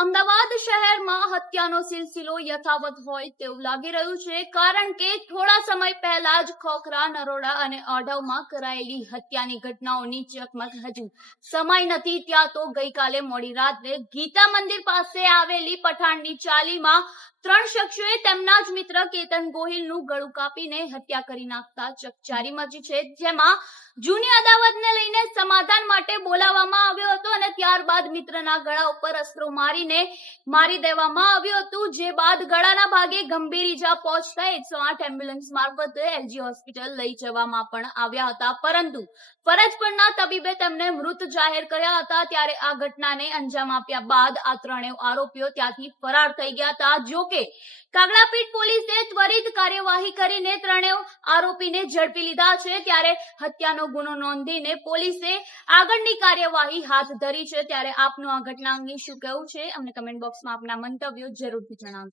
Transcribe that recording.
અમદાવાદ શહેરમાં હત્યાનો સિલસિલો યથાવત હોય તેવું લાગી રહ્યું છે, કારણ કે થોડા સમય પહેલા જ ખોખરા, નરોડા અને ઓઢવમાં કરાયેલી હત્યાની ઘટનાઓની ચકમક હજુ સમય નથી ત્યાં તો ગઈકાલે મોડી રાત્રે ગીતા મંદિર પાસે આવેલી પઠાણની ચાલીમાં 3 શખ્સોએ તેમના જ મિત્ર કેતન ગોહિલનું ગળું કાપીને હત્યા કરી નાખતા ચકચારી મચી છે, જેમાં જૂની અદાવતને લઈને સમાધાન માટે બોલાવવામાં આવ્યો હતો અને ત્યારબાદ મિત્રના ગળા ઉપર અસ્ત્રો મારી દેવામાં આવ્યું હતું, જે બાદ ગળાના ભાગે ગંભીર ઈજા પહોંચતા 108 એમ્બ્યુલન્સ મારફતે એલજી હોસ્પિટલ લઈ જવામાં પણ આવ્યા હતા, પરંતુ ફરજ પરના તબીબે તેમને મૃત જાહેર કર્યા હતા। ત્યારે આ ઘટનાને અંજામ આપ્યા બાદ આ ત્રણેય આરોપીઓ ત્યાંથી ફરાર થઈ ગયા હતા। જો કે કાગડાપીઠ પોલીસે ત્વરિત કાર્યવાહી કરીને ત્રણેય આરોપીને ઝડપી લીધા છે। ત્યારે હત્યાનો ગુનો નોંધીને પોલીસે આગળની કાર્યવાહી હાથ ધરી છે। ત્યારે આપનું આ ઘટના અંગે શું કહેવું છે, અમને કમેન્ટ બોક્સમાં આપના મંતવ્યો જરૂરથી જણાવજો।